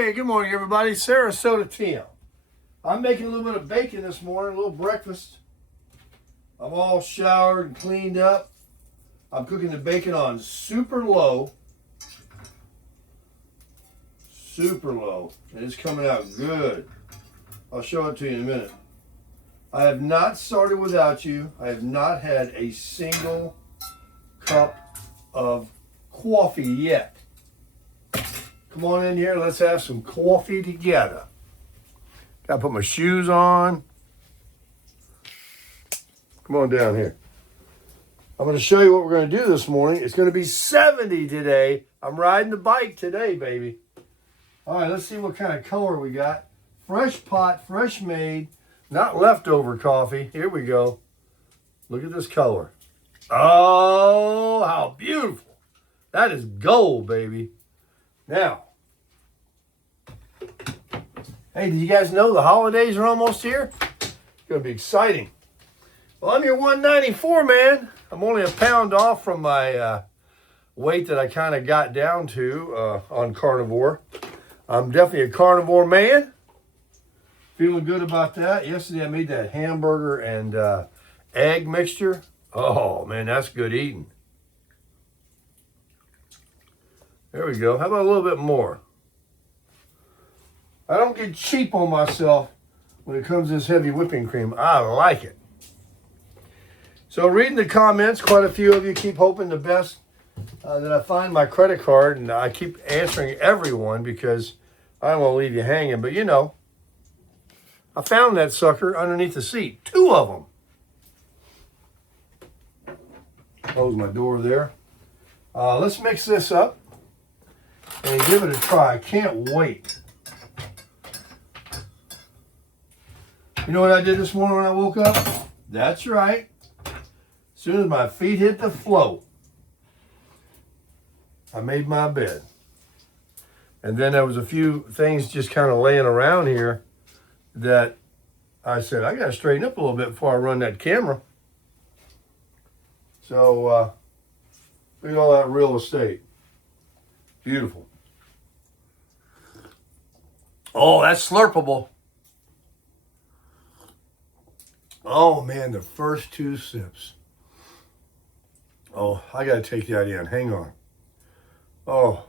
Hey, good morning, everybody. Sarasota Tim. I'm making a little bit of bacon this morning, a little breakfast. I'm all showered and cleaned up. I'm cooking the bacon on super low. Super low. And it's coming out good. I'll show it to you in a minute. I have not started without you. I have not had a single cup of coffee yet. Come on in here, let's have some coffee together. Gotta put my shoes on. Come on down here. I'm gonna show you what we're gonna do this morning. It's gonna be 70 today. I'm riding the bike today, baby. All right, let's see what kind of color we got. Fresh pot, fresh made, not leftover coffee. Here we go. Look at this color. Oh, how beautiful. That is gold, baby. Now, hey, did you guys know the holidays are almost here? It's going to be exciting. Well, I'm your 194, man. I'm only a pound off from my weight that I kind of got down to on carnivore. I'm definitely a carnivore man. Feeling good about that. Yesterday I made that hamburger and egg mixture. Oh, man, that's good eating. There we go. How about a little bit more? I don't get cheap on myself when it comes to this heavy whipping cream. I like it. So reading the comments, quite a few of you keep hoping the best that I find my credit card, and I keep answering everyone because I don't want to leave you hanging. But you know, I found that sucker underneath the seat. 2 of them. Close my door there. Let's mix this up and give it a try. I can't wait. You know what I did this morning when I woke up? That's right. As soon as my feet hit the floor, I made my bed. And then there was a few things just kind of laying around here that I said, I got to straighten up a little bit before I run that camera. So, look at all that real estate. Beautiful. Oh, that's slurpable. Oh, man, the first 2 sips. Oh, I got to take that in. Hang on. Oh.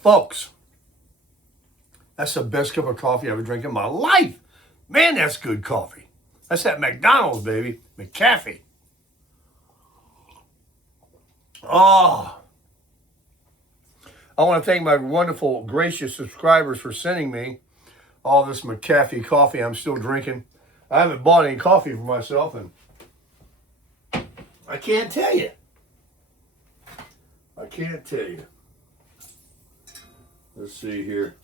Folks, that's the best cup of coffee I've ever drank in my life. Man, that's good coffee. That's that McDonald's, baby. McCaffey. Oh. I want to thank my wonderful, gracious subscribers for sending me all this McCaffey coffee I'm still drinking. I haven't bought any coffee for myself, and I can't tell you. I can't tell you. Let's see here.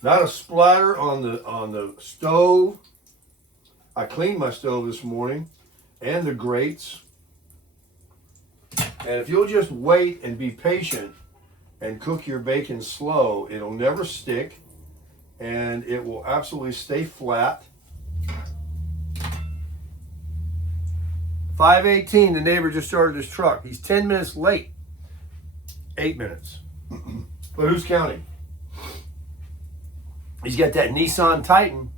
Not a splatter on the stove. I cleaned my stove this morning and the grates. And if you'll just wait and be patient and cook your bacon slow, it'll never stick and it will absolutely stay flat. 5:18, the neighbor just started his truck. He's 10 minutes late. 8 minutes. But who's counting? He's got that Nissan Titan.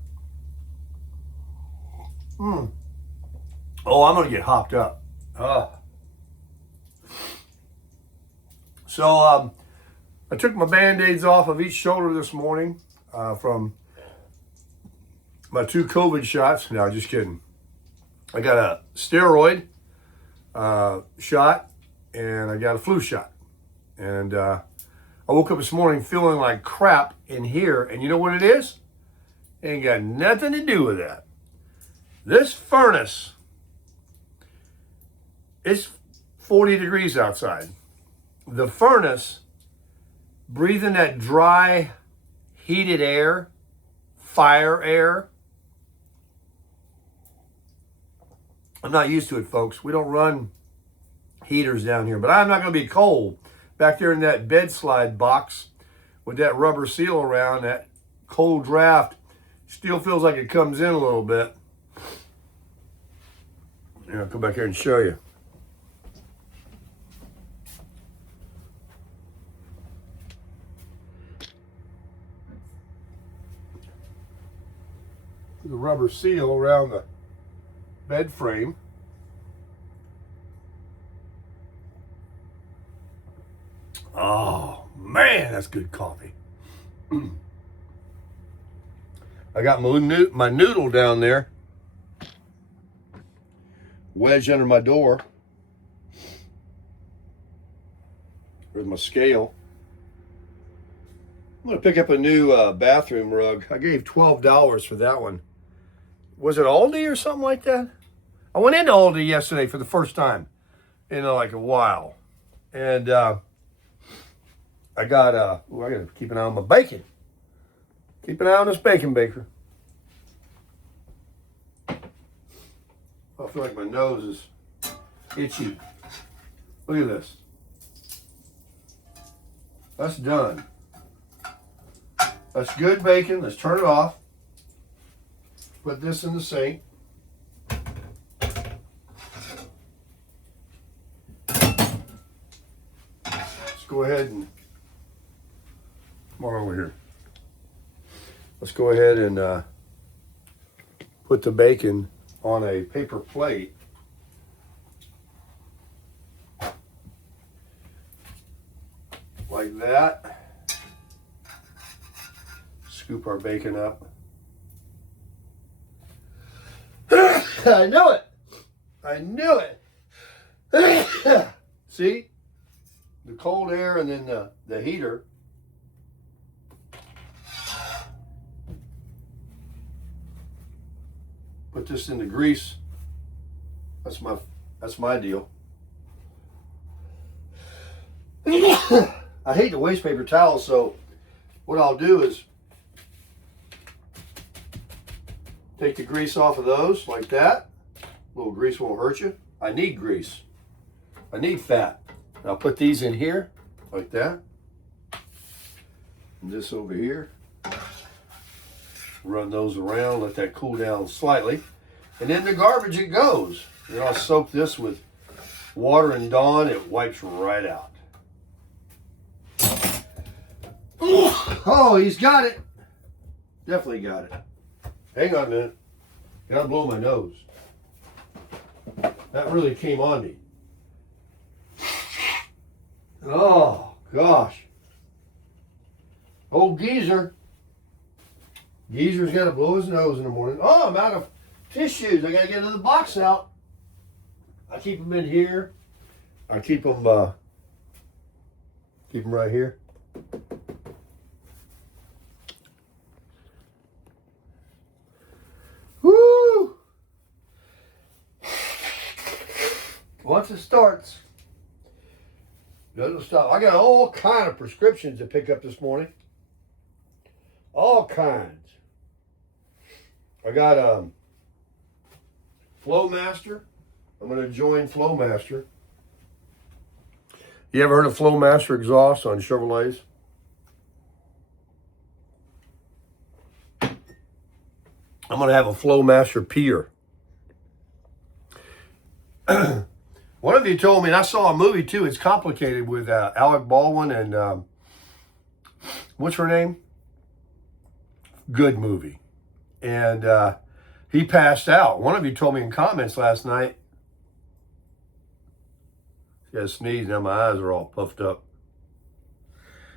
Oh, I'm going to get hopped up. So I took my Band-Aids off of each shoulder this morning from my 2 COVID shots. No, just kidding. I got a steroid shot and I got a flu shot. And I woke up this morning feeling like crap in here. And you know what it is? Ain't got nothing to do with that. This furnace, it's 40 degrees outside. The furnace, breathing that dry, heated air, fire air. I'm not used to it, folks. We don't run heaters down here, but I'm not going to be cold. Back there in that bed slide box with that rubber seal around, that cold draft still feels like it comes in a little bit. Yeah, I'll come back here and show you. the rubber seal around the bed frame. Oh man, that's good coffee. I got my noodle down there, wedged under my door with my scale. I'm gonna pick up a new bathroom rug. I gave $12 for that one. Was it Aldi or something like that? I went into Aldi yesterday for the first time in like a while, and I gotta keep an eye on my bacon. Keep an eye on this bacon baker. I feel like my nose is itchy. Look at this. That's done. That's good bacon. Let's turn it off. Put this in the sink. Let's go ahead and come on over here. Let's go ahead and put the bacon on a paper plate. Like that. Scoop our bacon up. I knew it. I knew it. See? The cold air and then the heater. Put this in the grease. That's my deal. I hate to waste paper towels, so what I'll do is take the grease off of those like that. A little grease won't hurt you. I need grease. I need fat. I'll put these in here like that. And this over here. Run those around, let that cool down slightly. And in the garbage it goes. Then I'll soak this with water and Dawn. It wipes right out. Oh, he's got it. Definitely got it. Hang on a minute. Gotta blow my nose. That really came on me. Oh, gosh. Old geezer. Geezer's got to blow his nose in the morning. Oh, I'm out of tissues. I got to get another box out. I keep them in here. I keep them right here. Woo! Once it starts, it doesn't stop. I got all kind of prescriptions to pick up this morning. All kinds. I got Flowmaster. I'm going to join Flowmaster. You ever heard of Flowmaster exhaust on Chevrolets? I'm going to have a Flowmaster Pier. One of you told me, and I saw a movie too, it's complicated with Alec Baldwin and what's her name? Good movie. And he passed out. One of you told me in comments last night. He got a sneeze, now my eyes are all puffed up.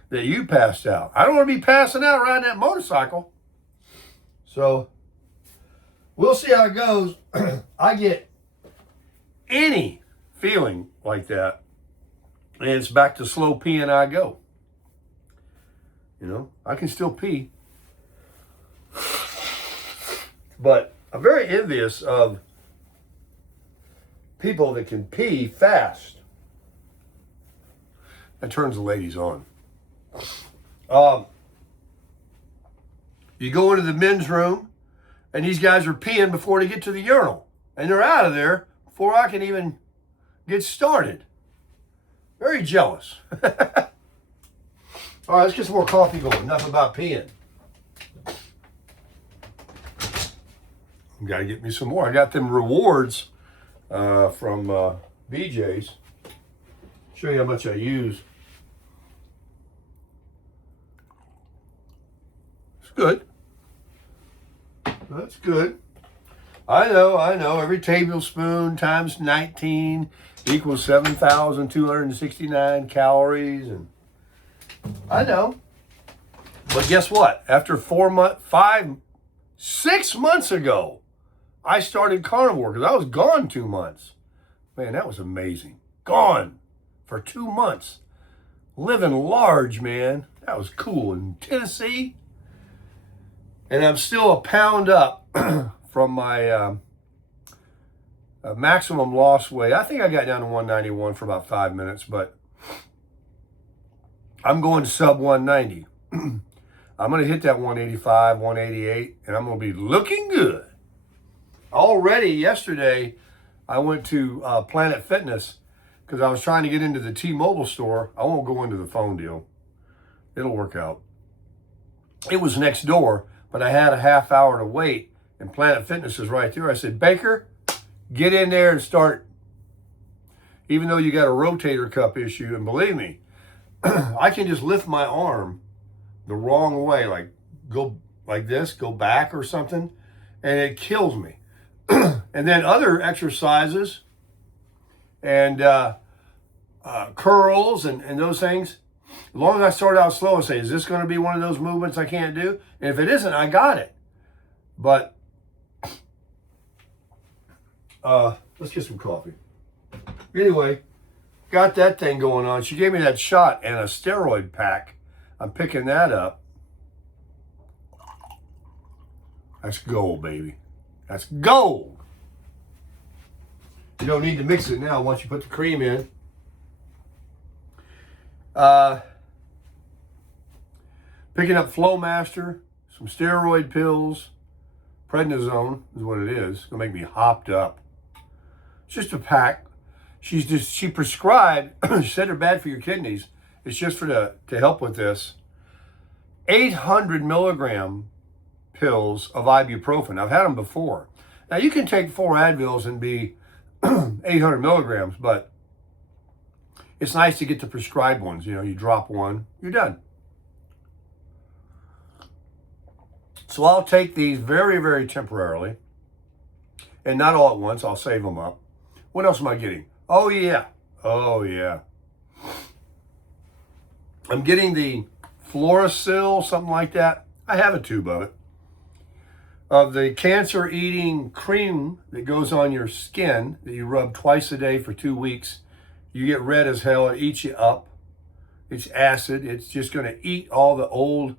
That you passed out. I don't want to be passing out riding that motorcycle. So, we'll see how it goes. I get any feeling like that, and it's back to slow peeing I go. You know, I can still pee. But I'm very envious of people that can pee fast. That turns the ladies on. You go into the men's room, and these guys are peeing before they get to the urinal. And they're out of there before I can even get started. Very jealous. All right, let's get some more coffee going. Enough about peeing. Got to get me some more. I got them rewards from BJ's. Show you how much I use. It's good. That's good. I know. Every tablespoon times 19 equals 7,269 calories. And I know. But guess what? After 6 months ago, I started carnivore because I was gone 2 months. Man, that was amazing. Gone for 2 months. Living large, man. That was cool. In Tennessee. And I'm still a pound up from my maximum loss weight. I think I got down to 191 for about 5 minutes, but I'm going sub 190. I'm going to hit that 185, 188, and I'm going to be looking good. Already yesterday, I went to Planet Fitness because I was trying to get into the T-Mobile store. I won't go into the phone deal. It'll work out. It was next door, but I had a half hour to wait, and Planet Fitness is right there. I said, Baker, get in there and start. Even though you got a rotator cuff issue, and believe me, I can just lift my arm the wrong way, like go like this, go back or something, and it kills me. And then other exercises and curls and those things, as long as I start out slow and say, is this going to be one of those movements I can't do? And if it isn't, I got it. But let's get some coffee. Anyway, got that thing going on. She gave me that shot and a steroid pack. I'm picking that up. That's gold, baby. That's gold. You don't need to mix it now once you put the cream in. Picking up Flowmaster, some steroid pills. Prednisone is what it is. It's going to make me hopped up. It's just a pack. She prescribed, she said they're bad for your kidneys. It's just to help with this. 800 milligram pills of ibuprofen. I've had them before. Now you can take 4 Advils and be 800 milligrams, but it's nice to get the prescribed ones. You know, you drop one, you're done. So I'll take these very, very temporarily, and not all at once. I'll save them up. What else am I getting? Oh yeah. I'm getting the Florasil, something like that. I have a tube of it. Of the cancer-eating cream that goes on your skin that you rub twice a day for 2 weeks. You get red as hell. It eats you up. It's acid. It's just going to eat all the old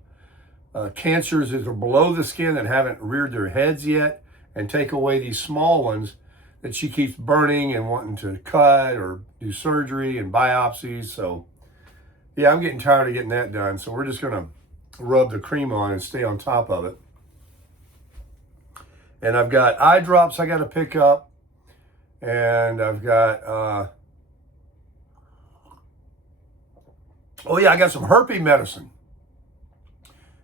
cancers that are below the skin that haven't reared their heads yet, and take away these small ones that she keeps burning and wanting to cut or do surgery and biopsies. So yeah, I'm getting tired of getting that done. So we're just going to rub the cream on and stay on top of it. And I've got eye drops I got to pick up. And I've got, I got some herpes medicine.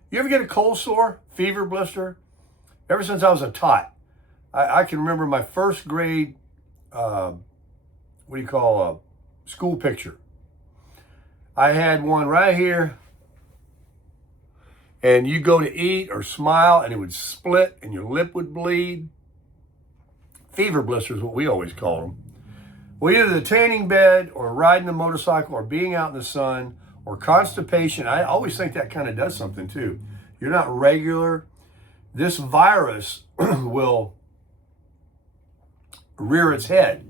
You ever get a cold sore, fever, blister? Ever since I was a tot, I can remember my first grade, school picture. I had one right here, and you go to eat or smile, and it would split, and your lip would bleed. Fever blisters is what we always call them. Well, either the tanning bed, or riding the motorcycle, or being out in the sun, or constipation. I always think that kind of does something too. You're not regular. This virus will rear its head.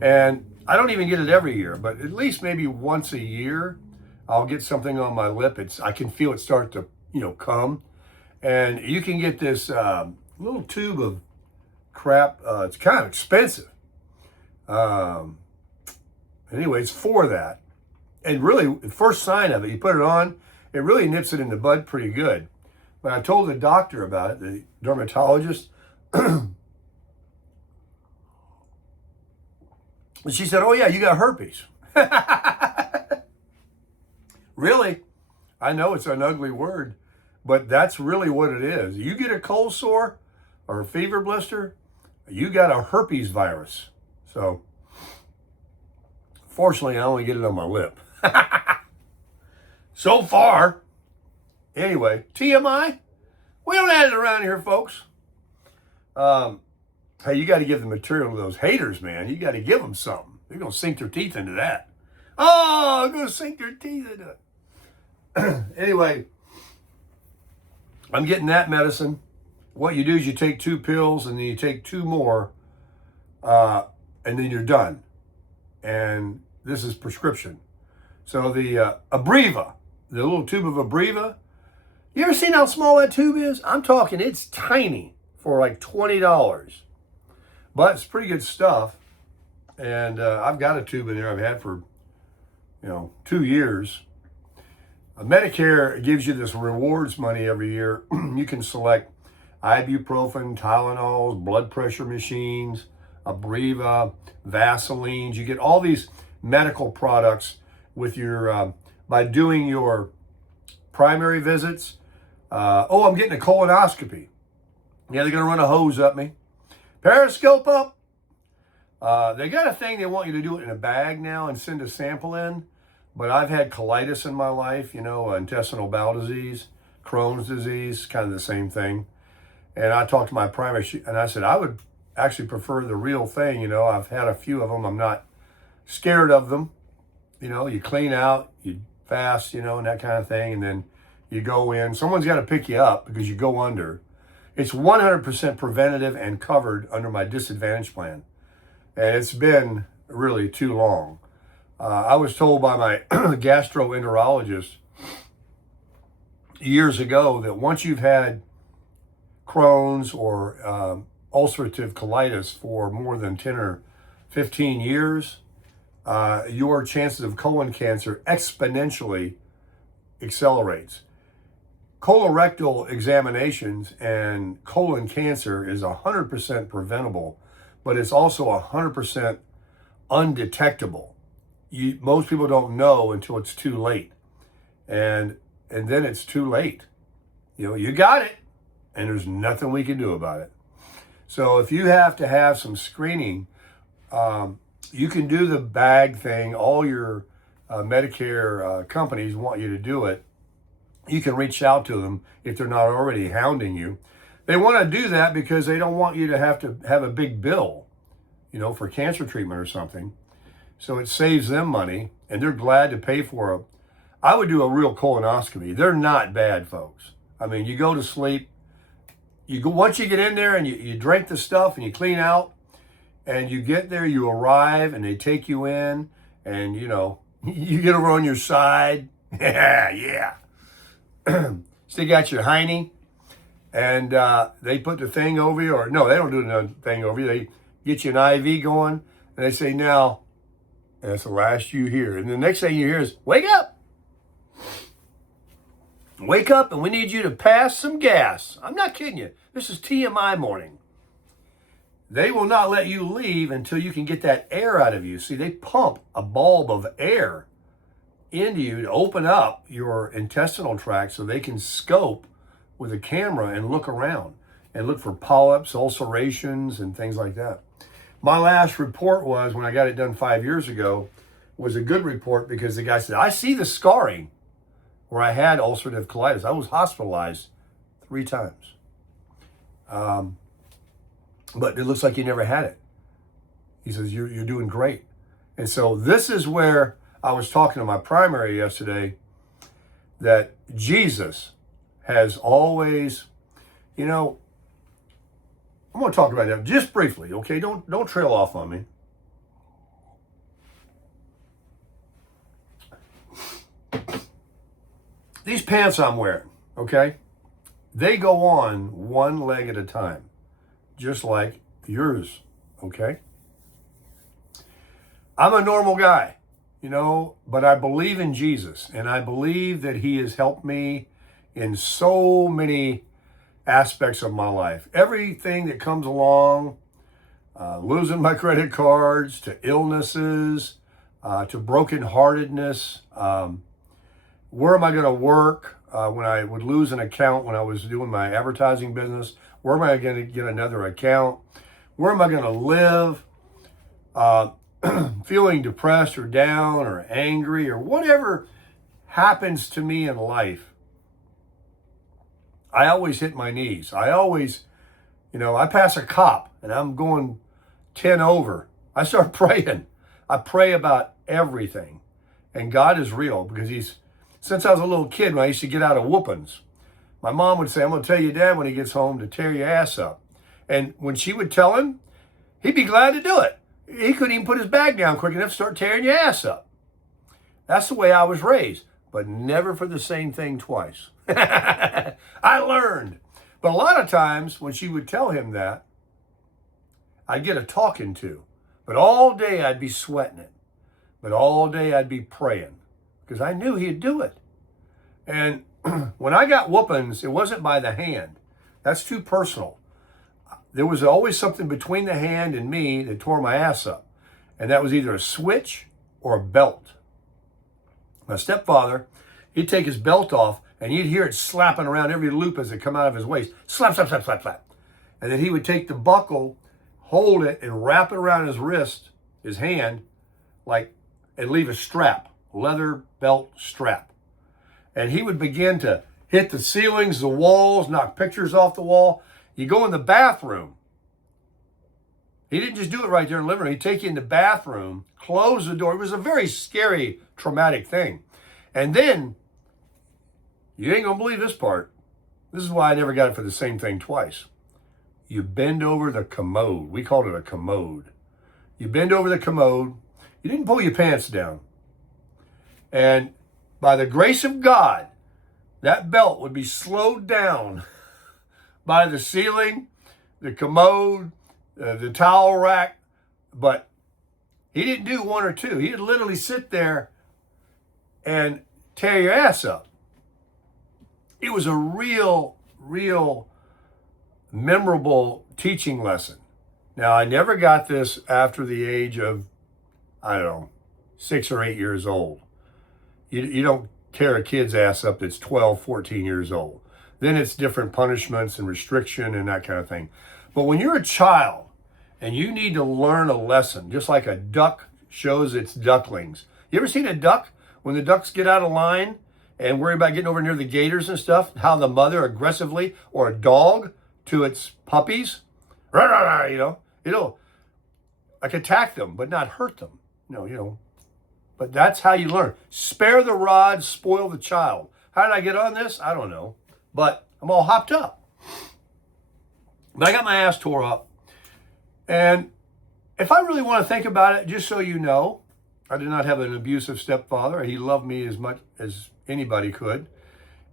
And I don't even get it every year, but at least maybe once a year, I'll get something on my lip. I can feel it start to, come. And you can get this little tube of crap. It's kind of expensive. Anyway, it's for that. And really, the first sign of it, you put it on, it really nips it in the bud pretty good. But I told the doctor about it, the dermatologist. And she said, oh yeah, you got herpes. Really? I know it's an ugly word, but that's really what it is. You get a cold sore or a fever blister, you got a herpes virus. So, fortunately, I only get it on my lip. So far. Anyway, TMI, we don't add it around here, folks. Hey, you got to give the material to those haters, man. You got to give them something. They're going to sink their teeth into that. Oh, I'm going to sink their teeth into it. Anyway, I'm getting that medicine. What you do is you take 2 pills and then you take 2 more, and then you're done. And this is prescription. So the Abreva, the little tube of Abreva, you ever seen how small that tube is? I'm talking, it's tiny for like $20. But it's pretty good stuff. And I've got a tube in there I've had for, 2 years. Medicare gives you this rewards money every year. You can select ibuprofen, Tylenols, blood pressure machines, Abreva, Vaselines. You get all these medical products with your by doing your primary visits. I'm getting a colonoscopy. Yeah, they're going to run a hose up me. Periscope up. They got a thing they want you to do it in a bag now and send a sample in. But I've had colitis in my life, intestinal bowel disease, Crohn's disease, kind of the same thing. And I talked to my primary, and I said, I would actually prefer the real thing. I've had a few of them. I'm not scared of them. You clean out, you fast, and that kind of thing. And then you go in. Someone's got to pick you up because you go under. It's 100% preventative and covered under my disadvantage plan. And it's been really too long. I was told by my gastroenterologist years ago that once you've had Crohn's or ulcerative colitis for more than 10 or 15 years, your chances of colon cancer exponentially accelerates. Colorectal examinations and colon cancer is 100% preventable, but it's also 100% undetectable. Most people don't know until it's too late. And then it's too late. You got it, and there's nothing we can do about it. So if you have to have some screening, you can do the bag thing. All your Medicare companies want you to do it. You can reach out to them if they're not already hounding you. They want to do that because they don't want you to have a big bill, for cancer treatment or something. So it saves them money, and they're glad to pay for it. I would do a real colonoscopy. They're not bad, folks. I mean, you go to sleep. Once you get in there and you drink the stuff and you clean out, and you get there, you arrive, and they take you in, and, you get over on your side. Yeah. Still got your hiney, and they put the thing over you, or no, they don't do the thing over you. They get you an IV going, and they say, now, and that's the last you hear. And the next thing you hear is, wake up. Wake up, and we need you to pass some gas. I'm not kidding you. This is TMI morning. They will not let you leave until you can get that air out of you. See, they pump a bulb of air into you to open up your intestinal tract so they can scope with a camera and look around and look for polyps, ulcerations, and things like that. My last report was, when I got it done 5 years ago, was a good report because the guy said, I see the scarring where I had ulcerative colitis. I was hospitalized 3 times. But it looks like you never had it. He says, you're doing great. And so this is where I was talking to my primary yesterday, that Jesus has always, I'm going to talk about that just briefly, okay? Don't trail off on me. These pants I'm wearing, okay? They go on one leg at a time, just like yours, okay? I'm a normal guy, but I believe in Jesus, and I believe that he has helped me in so many aspects of my life. Everything that comes along, losing my credit cards, to illnesses, to brokenheartedness. Where am I going to work? When I would lose an account when I was doing my advertising business, where am I going to get another account? Where am I going to live? Feeling depressed or down or angry or whatever happens to me in life, I always hit my knees. I always, You know, I pass a cop and I'm going 10 over. I start praying. I pray about everything. And God is real because since I was a little kid, when I used to get out of whoopings, my mom would say, I'm going to tell your dad when he gets home to tear your ass up. And when she would tell him, he'd be glad to do it. He couldn't even put his bag down quick enough to start tearing your ass up. That's the way I was raised, but never for the same thing twice. I learned. But a lot of times when she would tell him that, I'd get a talking to. But all day I'd be sweating it. But all day I'd be praying because I knew he'd do it. And when I got whoopings, it wasn't by the hand. That's too personal. There was always something between the hand and me that tore my ass up. And that was either a switch or a belt. My stepfather, he'd take his belt off and you'd hear it slapping around every loop as it come out of his waist. Slap, slap, slap, slap, slap. And then he would take the buckle, hold it, and wrap it around his wrist, his hand, and leave a strap, leather belt strap. And he would begin to hit the ceilings, the walls, knock pictures off the wall. You go in the bathroom. He didn't just do it right there in the living room. He'd take you in the bathroom, close the door. It was a very scary, traumatic thing. And then, you ain't going to believe this part. This is why I never got it for the same thing twice. You bend over the commode. We called it a commode. You bend over the commode. You didn't pull your pants down. And by the grace of God, that belt would be slowed down by the ceiling, the commode, the towel rack. But he didn't do one or two. He'd literally sit there and tear your ass up. It was a real memorable teaching lesson. Now, I never got this after the age of, 6 or 8 years old. You don't tear a kid's ass up that's 12, 14 years old. Then it's different punishments and restriction and that kind of thing. But when you're a child and you need to learn a lesson, just like a duck shows its ducklings. You ever seen a duck? When the ducks get out of line and worry about getting over near the gators and stuff, how the mother aggressively, or a dog to its puppies, rah, rah, rah, it'll attack them, but not hurt them. No, but that's how you learn. Spare the rod, spoil the child. How did I get on this? I don't know, but I'm all hopped up. But I got my ass tore up. And if I really want to think about it, just so you know, I did not have an abusive stepfather. He loved me as much as anybody could.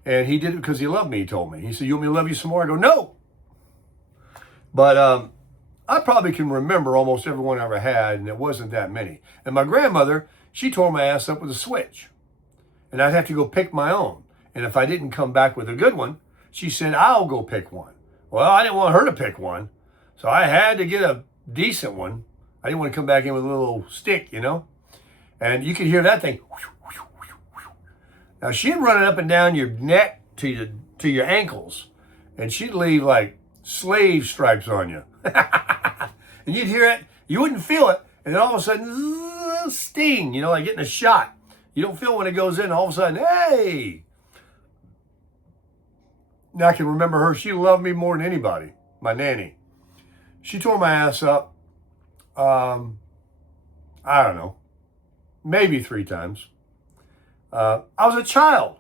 And he did it because he loved me, he told me. He said, you want me to love you some more? I go, no. But I probably can remember almost everyone I ever had, and it wasn't that many. And my grandmother, she tore my ass up with a switch. And I'd have to go pick my own. And if I didn't come back with a good one, she said, I'll go pick one. Well, I didn't want her to pick one. So I had to get a decent one. I didn't want to come back in with a little stick, And you could hear that thing. Now, she'd run it up and down your neck to your ankles. And she'd leave like slave stripes on you. And you'd hear it. You wouldn't feel it. And then all of a sudden, sting, like getting a shot. You don't feel when it goes in. All of a sudden, hey. Now I can remember her. She loved me more than anybody. My nanny. She tore my ass up. I don't know. Maybe 3 times. I was a child.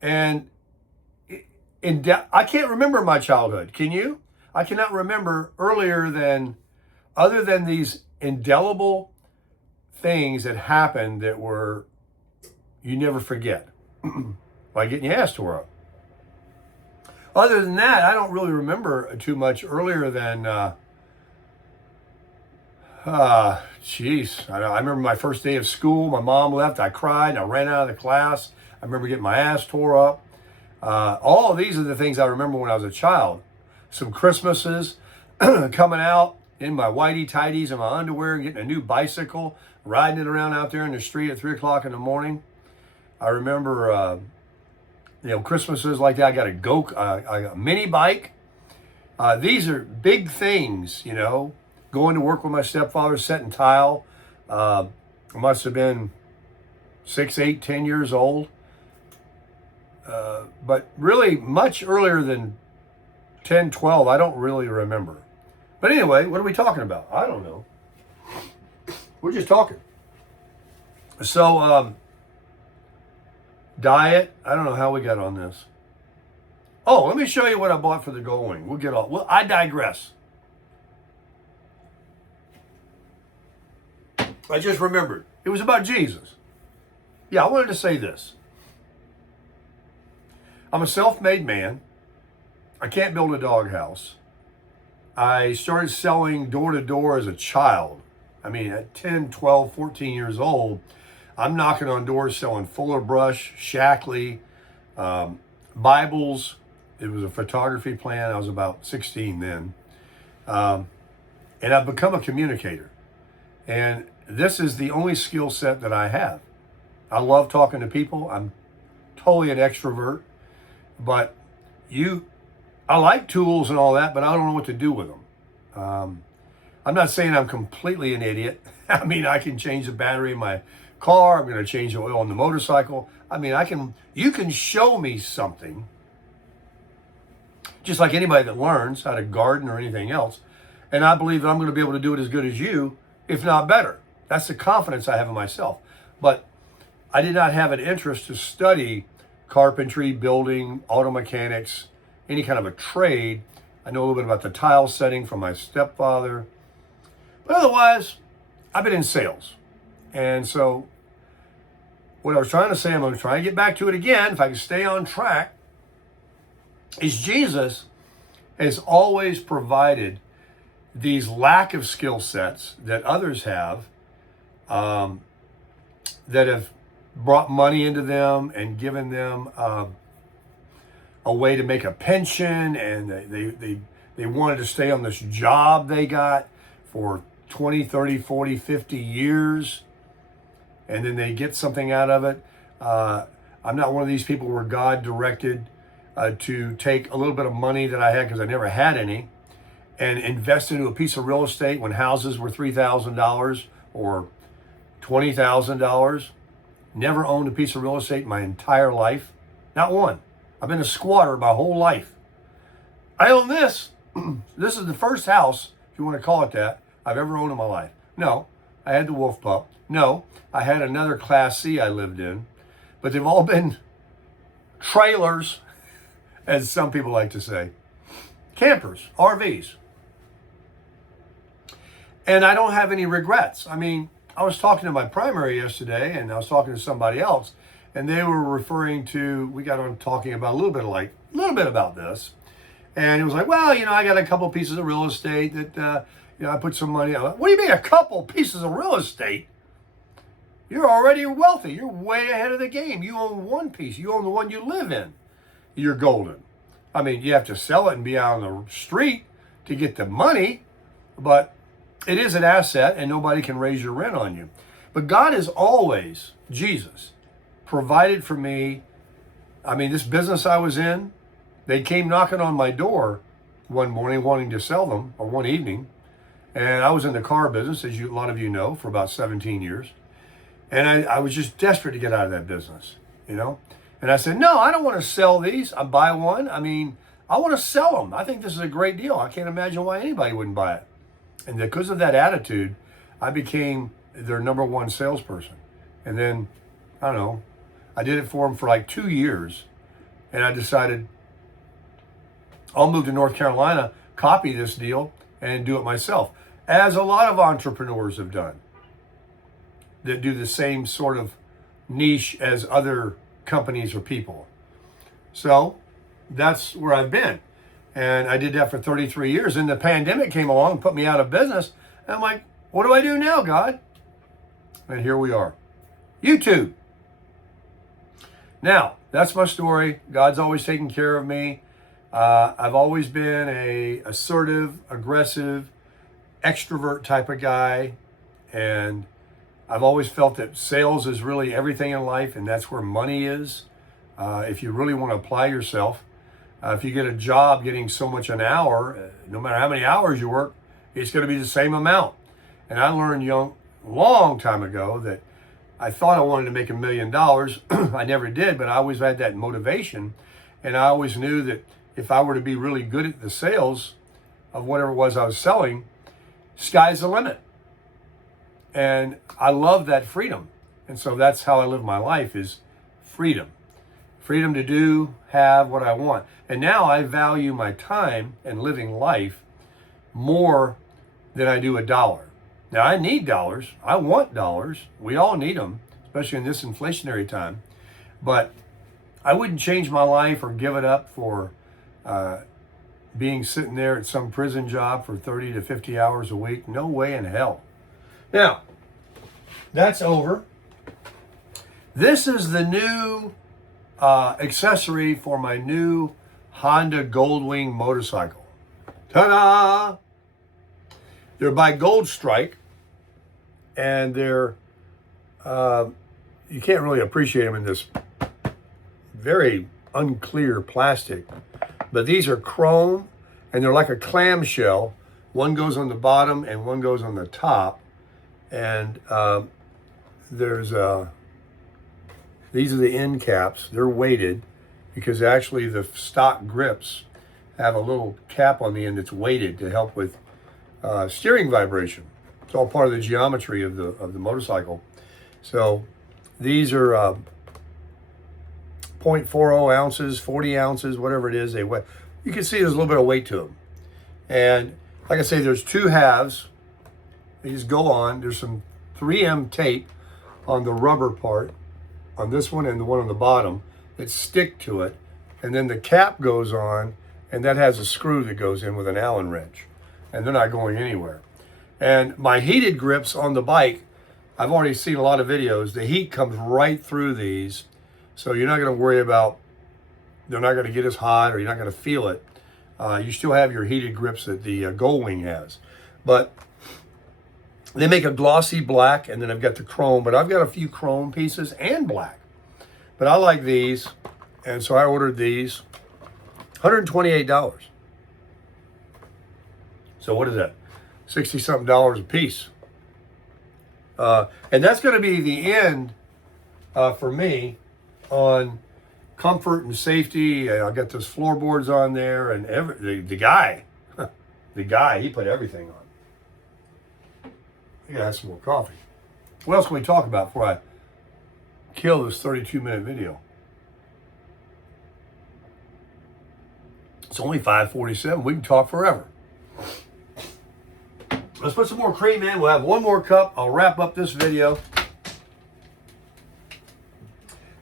And I can't remember my childhood. Can you? I cannot remember other than these indelible things that happened that were, you never forget. Like getting your ass tore up. Other than that, I don't really remember too much earlier than, I remember my first day of school. My mom left. I cried. I ran out of the class. I remember getting my ass tore up. All of these are the things I remember when I was a child. Some Christmases, coming out in my whitey tighties and my underwear, getting a new bicycle, riding it around out there in the street at 3 o'clock in the morning. I remember, Christmases like that. I got a mini bike. These are big things, going to work with my stepfather, setting tile. I must have been 6, 8, 10 years old. But really much earlier than 10, 12, I don't really remember. But anyway, what are we talking about? I don't know. We're just talking. So, diet, I don't know how we got on this. Oh, let me show you what I bought for the Goldwing. We'll get off. Well, I digress. I just remembered. It was about Jesus. Yeah, I wanted to say this. I'm a self-made man. I can't build a doghouse. I started selling door to door as a child. I mean, at 10, 12, 14 years old, I'm knocking on doors selling Fuller Brush, Shackley, Bibles. It was a photography plan. I was about 16 then. And I've become a communicator. And this is the only skill set that I have. I love talking to people. I'm totally an extrovert. But I like tools and all that, but I don't know what to do with them. I'm not saying I'm completely an idiot. I mean, I can change the battery in my car. I'm going to change the oil on the motorcycle. I mean, you can show me something, just like anybody that learns how to garden or anything else. And I believe that I'm going to be able to do it as good as you, if not better. That's the confidence I have in myself. But I did not have an interest to study carpentry, building, auto mechanics, any kind of a trade. I know a little bit about the tile setting from my stepfather. But otherwise, I've been in sales. And so what I was trying to say, I'm going to try and get back to it again, if I can stay on track, is Jesus has always provided these lack of skill sets that others have, that have brought money into them and given them a way to make a pension, and they wanted to stay on this job they got for 20, 30, 40, 50 years, and then they get something out of it. I'm not one of these people where God directed to take a little bit of money that I had, because I never had any, and invest into a piece of real estate when houses were $3,000 or $20,000. Never owned a piece of real estate my entire life. Not one. I've been a squatter my whole life. I own this. This is the first house, if you want to call it that, I've ever owned in my life. No, I had the Wolf Pup. No, I had another Class C I lived in. But they've all been trailers, as some people like to say. Campers, RVs. And I don't have any regrets. I mean, I was talking to my primary yesterday, and I was talking to somebody else, and they were referring to, we got on talking about a little bit about this. And it was like, well, I got a couple pieces of real estate that, I put some money on. What do you mean a couple pieces of real estate? You're already wealthy. You're way ahead of the game. You own one piece. You own the one you live in. You're golden. I mean, you have to sell it and be out on the street to get the money, but it is an asset, and nobody can raise your rent on you. But God has always, Jesus, provided for me. I mean, this business I was in, they came knocking on my door one morning wanting to sell them, or one evening. And I was in the car business, as a lot of you know, for about 17 years. And I was just desperate to get out of that business, And I said, no, I don't want to sell these. I buy one. I mean, I want to sell them. I think this is a great deal. I can't imagine why anybody wouldn't buy it. And because of that attitude, I became their number one salesperson. And then, I don't know, I did it for them for like 2 years. And I decided I'll move to North Carolina, copy this deal, and do it myself. As a lot of entrepreneurs have done that do the same sort of niche as other companies or people. So that's where I've been. And I did that for 33 years. And the pandemic came along and put me out of business. And I'm like, what do I do now, God? And here we are. YouTube. Now, that's my story. God's always taken care of me. I've always been a assertive, aggressive, extrovert type of guy. And I've always felt that sales is really everything in life, and that's where money is. If you really want to apply yourself, if you get a job getting so much an hour, no matter how many hours you work, it's going to be the same amount. And I learned long time ago that I thought I wanted to make $1 million. I never did, but I always had that motivation. And I always knew that if I were to be really good at the sales of whatever it was I was selling, sky's the limit. And I love that freedom. And so that's how I live my life, is freedom. Freedom to do, have what I want. And now I value my time and living life more than I do a dollar. Now, I need dollars. I want dollars. We all need them, especially in this inflationary time. But I wouldn't change my life or give it up for being sitting there at some prison job for 30 to 50 hours a week. No way in hell. Now, that's over. This is the new accessory for my new Honda Goldwing motorcycle. Ta-da! They're by Gold Strike, and they're, you can't really appreciate them in this very unclear plastic, but these are chrome, and they're like a clamshell. One goes on the bottom and one goes on the top, and there's these are the end caps. They're weighted because actually the stock grips have a little cap on the end that's weighted to help with steering vibration. It's all part of the geometry of the motorcycle. So these are 0.40 ounces, 40 ounces, whatever it is they weigh. You can see there's a little bit of weight to them. And like I say, there's two halves. These go on. There's some 3M tape on the rubber part, on this one and the one on the bottom, that stick to it. And then the cap goes on, and that has a screw that goes in with an Allen wrench. And they're not going anywhere. And my heated grips on the bike, I've already seen a lot of videos. The heat comes right through these. So you're not going to worry about, they're not going to get as hot, or you're not going to feel it. You still have your heated grips that the Goldwing has. But they make a glossy black, and then I've got the chrome, but I've got a few chrome pieces and black. But I like these, and so I ordered these. $128. So what is that? 60-something dollars a piece. And that's going to be the end for me on comfort and safety. I got those floorboards on there, and the guy, he put everything on. I gotta have some more coffee. What else can we talk about before I kill this 32-minute video? It's only 5:47. We can talk forever. Let's put some more cream in. We'll have one more cup. I'll wrap up this video.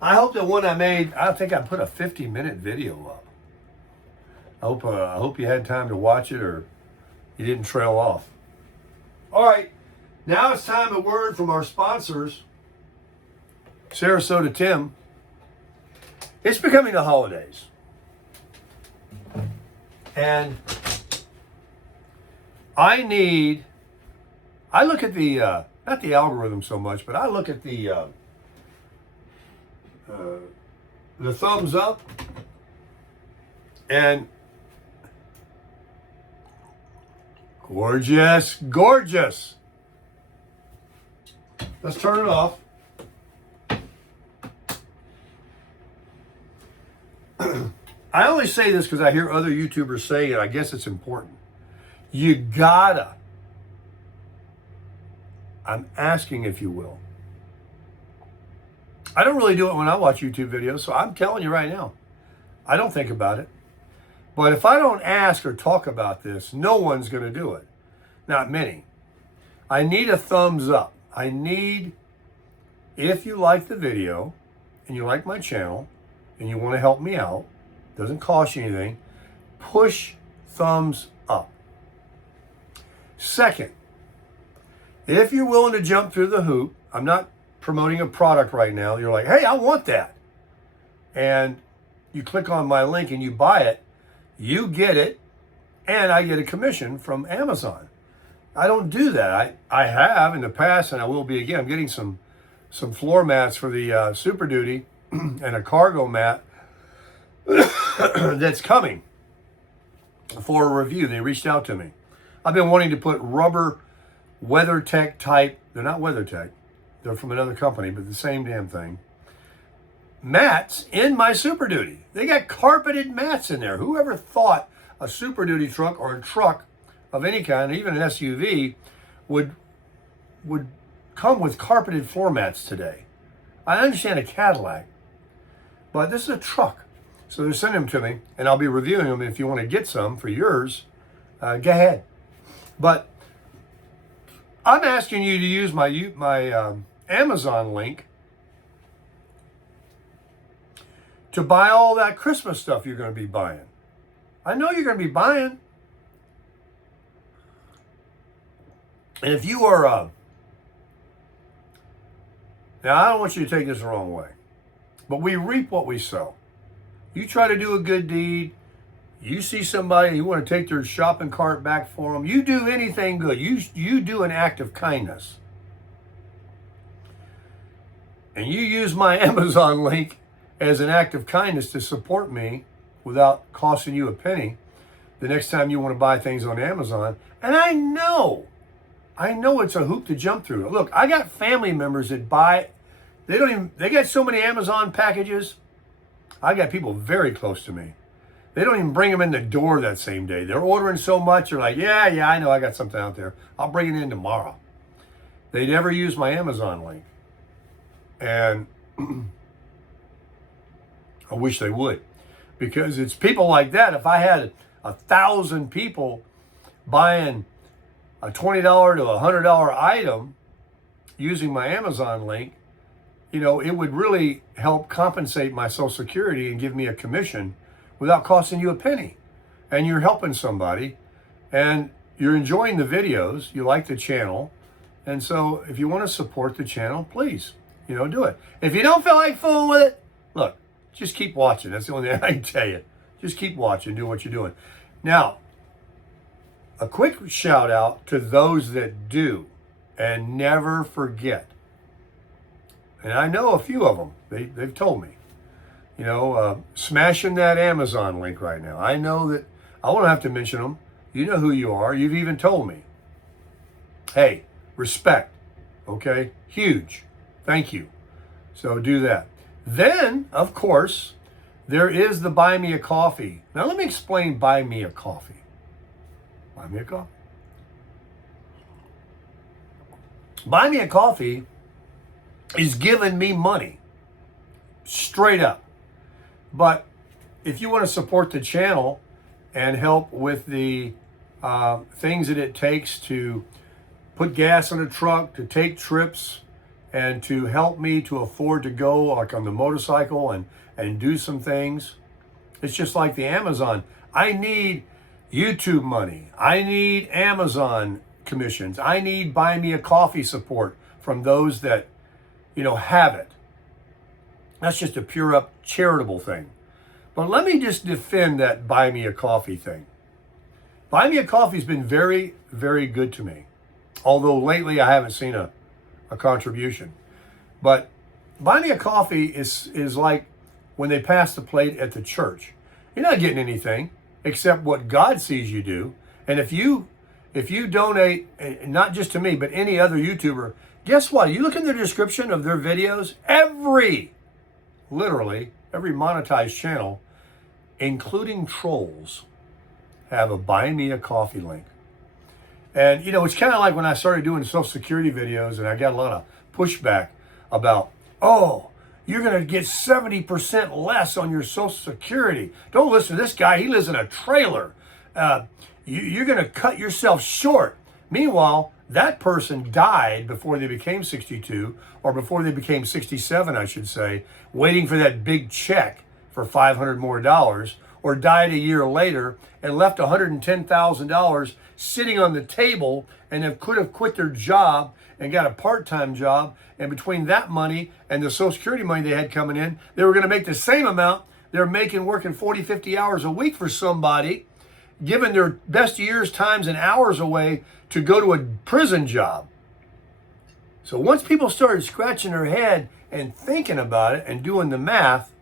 I hope the one I made, I think I put a 50-minute video up. I hope you had time to watch it, or you didn't trail off. All right. Now it's time, a word from our sponsors, Sarasota Tim. It's becoming the holidays. And I look at the, not the algorithm so much, but I look at the thumbs up, and gorgeous, gorgeous. Let's turn it off. I only say this because I hear other YouTubers say it. I guess it's important. You gotta, I'm asking if you will. I don't really do it when I watch YouTube videos, so I'm telling you right now, I don't think about it. But if I don't ask or talk about this, no one's going to do it. Not many. I need a thumbs up. I need, if you like the video and you like my channel and you want to help me out, doesn't cost you anything, push thumbs up. Second, if you're willing to jump through the hoop, I'm not promoting a product right now. You're like, hey, I want that. And you click on my link and you buy it, you get it, and I get a commission from Amazon. I don't do that. I have in the past, and I will be again. I'm getting some floor mats for the Super Duty and a cargo mat that's coming for a review. They reached out to me. I've been wanting to put rubber WeatherTech type. They're not WeatherTech. They're from another company, but the same damn thing. mats in my Super Duty. They got carpeted mats in there. Whoever thought a Super Duty truck or a truck of any kind, even an SUV, would come with carpeted floor mats today? I understand a Cadillac, but this is a truck. So they're sending them to me, and I'll be reviewing them. If you want to get some for yours, go ahead. But I'm asking you to use my Amazon link to buy all that Christmas stuff you're going to be buying. I know you're going to be buying. And if you are, now I don't want you to take this the wrong way, but we reap what we sow. You try to do a good deed. You see somebody, you want to take their shopping cart back for them. You do anything good. You do an act of kindness. And you use my Amazon link as an act of kindness to support me without costing you a penny the next time you want to buy things on Amazon. And I know it's a hoop to jump through. Look, I got family members that buy, they got so many Amazon packages. I got people very close to me. They don't even bring them in the door that same day. They're ordering so much, they're like, yeah, I know I got something out there. I'll bring it in tomorrow. They never use my Amazon link. And I wish they would. Because it's people like that. If I had 1,000 people buying a $20 to $100 item using my Amazon link, you know, it would really help compensate my Social Security and give me a commission without costing you a penny. And you're helping somebody, and you're enjoying the videos, you like the channel, and so if you want to support the channel, please, you know, do it. If you don't feel like fooling with it, look, just keep watching. That's the only thing I can tell you. Just keep watching, do what you're doing. Now, a quick shout out to those that do, and never forget. And I know a few of them. They've told me, you know, smashing that Amazon link right now. I know that I won't have to mention them. You know who you are. You've even told me. Hey, respect. Okay? Huge. Thank you. So do that. Then, of course, there is the Buy Me a Coffee. Now, let me explain Buy Me a Coffee. Buy Me a Coffee. Buy Me a Coffee is giving me money. Straight up. But if you want to support the channel and help with the things that it takes to put gas in a truck, to take trips, and to help me to afford to go like on the motorcycle and do some things, it's just like the Amazon. I need YouTube money. I need Amazon commissions. I need Buy Me a Coffee support from those that, you know, have it. That's just a pure up charitable thing. But let me just defend that Buy Me a Coffee thing. Buy Me a Coffee has been very, very good to me. Although lately I haven't seen a contribution. But Buy Me a Coffee is like when they pass the plate at the church. You're not getting anything except what God sees you do. And if you donate, not just to me, but any other YouTuber, guess what? You look in the description of their videos, literally every monetized channel, including trolls, have a Buy Me a Coffee link. And, you know, it's kind of like when I started doing Social Security videos and I got a lot of pushback about, oh, you're going to get 70% less on your Social Security. Don't listen to this guy. He lives in a trailer. You're going to cut yourself short. Meanwhile, that person died before they became 62, or before they became 67, I should say, waiting for that big check for $500 more, or died a year later and left $110,000 sitting on the table, and could have quit their job and got a part-time job. And between that money and the Social Security money they had coming in, they were going to make the same amount they're making working 40, 50 hours a week for somebody, giving their best years, times, and hours away to go to a prison job. So once people started scratching their head and thinking about it and doing the math,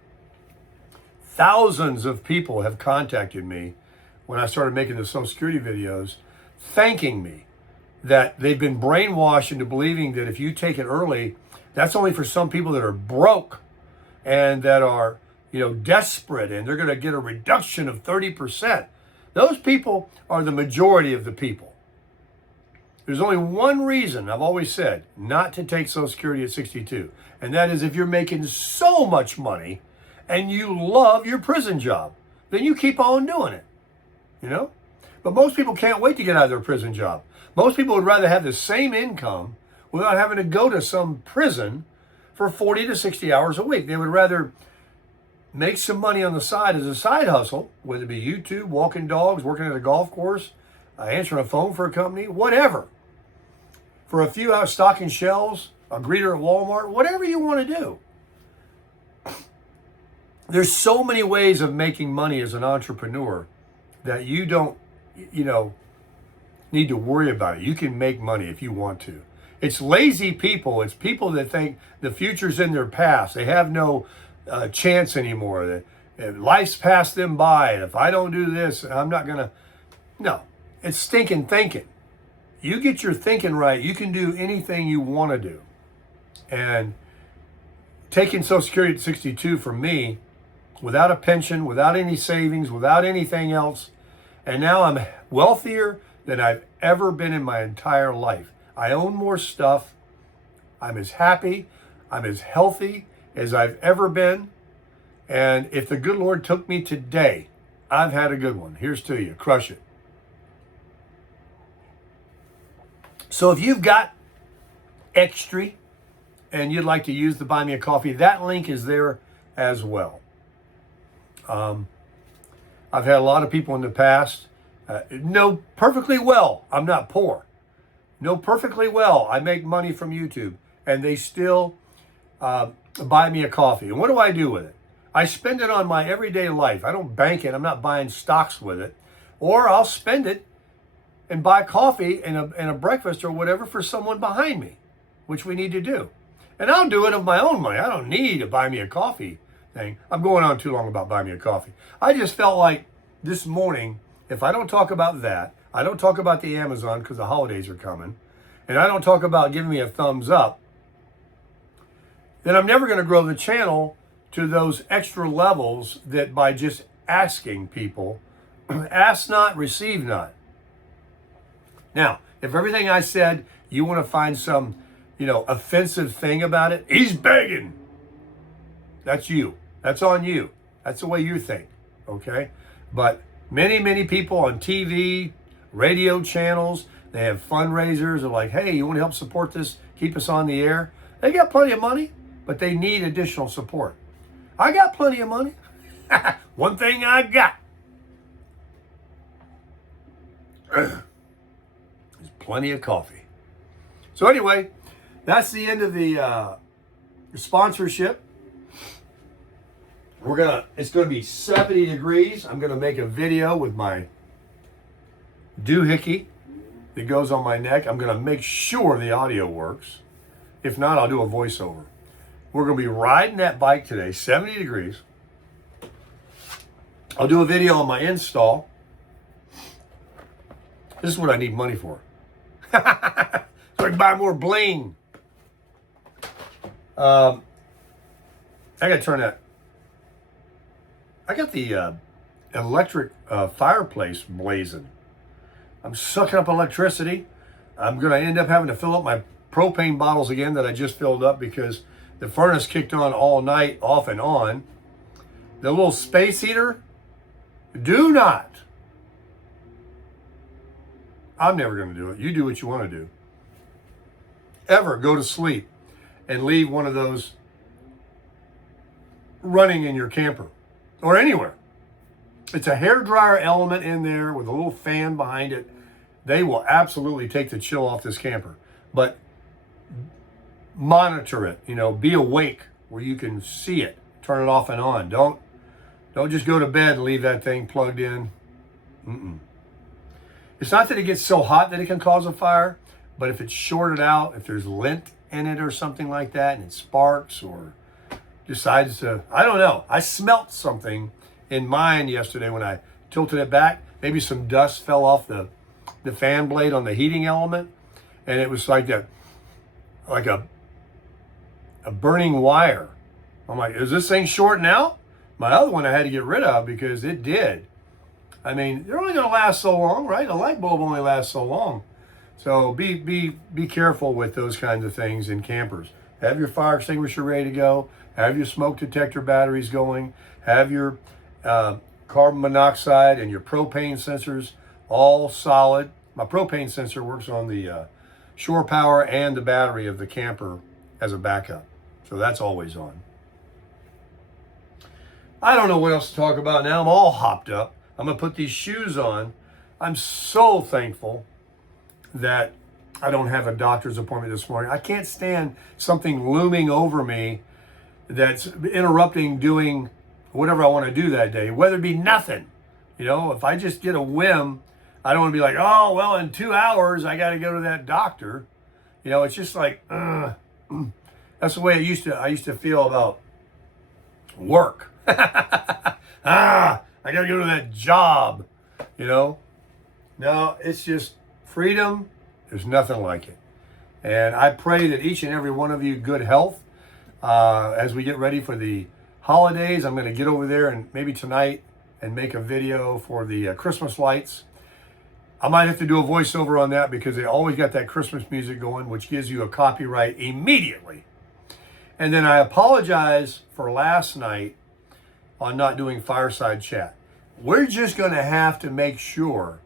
thousands of people have contacted me when I started making the Social Security videos, thanking me that they've been brainwashed into believing that if you take it early, that's only for some people that are broke. and that are, desperate, and they're going to get a reduction of 30%. Those people are the majority of the people. There's only one reason, I've always said, not to take Social Security at 62, and that is if you're making so much money and you love your prison job, then you keep on doing it, But most people can't wait to get out of their prison job. Most people would rather have the same income without having to go to some prison for 40 to 60 hours a week. They would rather make some money on the side as a side hustle, whether it be YouTube, walking dogs, working at a golf course, answering a phone for a company, whatever. For a few hours stocking shelves, a greeter at Walmart, whatever you want to do. There's so many ways of making money as an entrepreneur that you don't, need to worry about it. You can make money if you want to. It's lazy people. It's people that think the future's in their past. They have no chance anymore. Life's passed them by. And if I don't do this, I'm not going to. No, it's stinking thinking. You get your thinking right, you can do anything you want to do. And taking Social Security at 62 for me, without a pension, without any savings, without anything else, and now I'm wealthier than I've ever been in my entire life. I own more stuff. I'm as happy. I'm as healthy as I've ever been. And if the good Lord took me today, I've had a good one. Here's to you. Crush it. So if you've got extra and you'd like to use the Buy Me a Coffee, that link is there as well. I've had a lot of people in the past know perfectly well I'm not poor. Know perfectly well I make money from YouTube, and they still buy me a coffee. And what do I do with it? I spend it on my everyday life. I don't bank it. I'm not buying stocks with it. Or I'll spend it and buy coffee and a breakfast or whatever for someone behind me, which we need to do. And I'll do it of my own money. I don't need to buy me a coffee thing. I'm going on too long about Buy Me a Coffee. I just felt like this morning, if I don't talk about that, I don't talk about the Amazon because the holidays are coming, and I don't talk about giving me a thumbs up, then I'm never going to grow the channel to those extra levels that by just asking people, ask not, receive not. Now, if everything I said, you want to find some, offensive thing about it, he's begging. That's you. That's on you. That's the way you think, okay? But many, many people on TV, radio channels, they have fundraisers. They're like, hey, you want to help support this, keep us on the air? They got plenty of money, but they need additional support. I got plenty of money. One thing I got is plenty of coffee. So anyway, that's the end of the sponsorship. It's gonna be 70 degrees. I'm gonna make a video with my doohickey that goes on my neck. I'm gonna make sure the audio works. If not, I'll do a voiceover. We're gonna be riding that bike today, 70 degrees. I'll do a video on my install. This is what I need money for. So I can buy more bling. I gotta turn that. I got the electric fireplace blazing. I'm sucking up electricity. I'm going to end up having to fill up my propane bottles again that I just filled up because the furnace kicked on all night, off and on. The little space heater, do not. I'm never going to do it. You do what you want to do. Ever go to sleep and leave one of those running in your camper. Or anywhere. It's a hairdryer element in there with a little fan behind it. They will absolutely take the chill off this camper. But monitor it, be awake where you can see it. Turn it off and on. Don't just go to bed and leave that thing plugged in. It's not that it gets so hot that it can cause a fire, but if it's shorted out, if there's lint in it or something like that, and it sparks or decides to, I don't know. I smelt something in mine yesterday when I tilted it back. Maybe some dust fell off the fan blade on the heating element, and it was like a burning wire, I'm like, is this thing short now? My other one I had to get rid of because it did. I mean, they're only going to last so long, right? A light bulb only lasts so long. So be careful with those kinds of things in campers. Have your fire extinguisher ready to go. Have your smoke detector batteries going. Have your carbon monoxide and your propane sensors all solid. My propane sensor works on the shore power and the battery of the camper as a backup. So that's always on. I don't know what else to talk about now. I'm all hopped up. I'm going to put these shoes on. I'm so thankful that I don't have a doctor's appointment this morning. I can't stand something looming over me that's interrupting doing whatever I want to do that day, whether it be nothing. You know, if I just get a whim, I don't want to be like, oh, well, in 2 hours, I got to go to that doctor. You know, it's just like, that's the way I used to feel about work. I got to go to that job, you know. No, it's just freedom. There's nothing like it. And I pray that each and every one of you good health as we get ready for the holidays. I'm going to get over there and maybe tonight and make a video for the Christmas lights. I might have to do a voiceover on that because they always got that Christmas music going, which gives you a copyright immediately. And then I apologize for last night on not doing fireside chat. We're just going to have to make sure,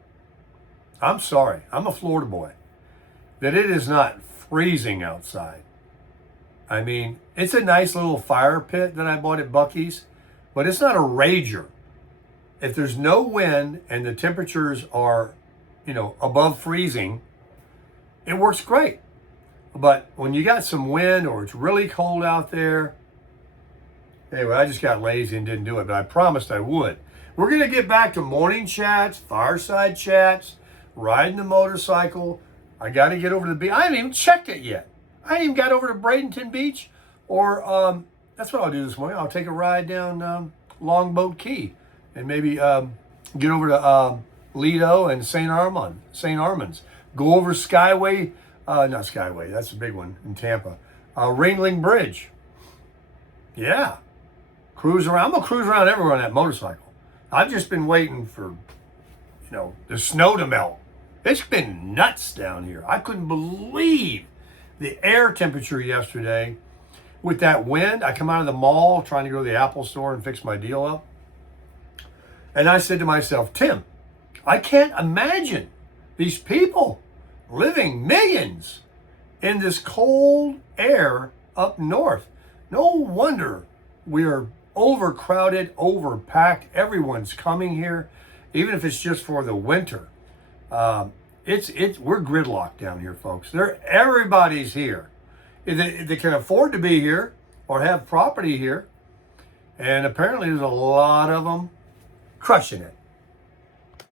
I'm sorry, I'm a Florida boy, that it is not freezing outside. I mean, it's a nice little fire pit that I bought at Buc-ee's, but it's not a rager. If there's no wind and the temperatures are, you know, above freezing, it works great. But when you got some wind or it's really cold out there, anyway, I just got lazy and didn't do it, but I promised I would. We're going to get back to morning chats, fireside chats, riding the motorcycle. I got to get over to the beach. I haven't even checked it yet. I haven't even got over to Bradenton Beach, or that's what I'll do this morning. I'll take a ride down Longboat Key and maybe get over to Lido and St. Armand's. Go over Skyway, not Skyway, that's a big one in Tampa. Ringling Bridge. Yeah. Cruise around. I'm going to cruise around everywhere on that motorcycle. I've just been waiting for, you know, the snow to melt. It's been nuts down here. I couldn't believe the air temperature yesterday with that wind. I come out of the mall trying to go to the Apple store and fix my deal up. And I said to myself, Tim, I can't imagine these people living, millions, in this cold air up north. No wonder we are overcrowded, overpacked. Everyone's coming here, even if it's just for the winter. We're gridlocked down here, folks. Everybody's here. They can afford to be here or have property here. And apparently there's a lot of them crushing it.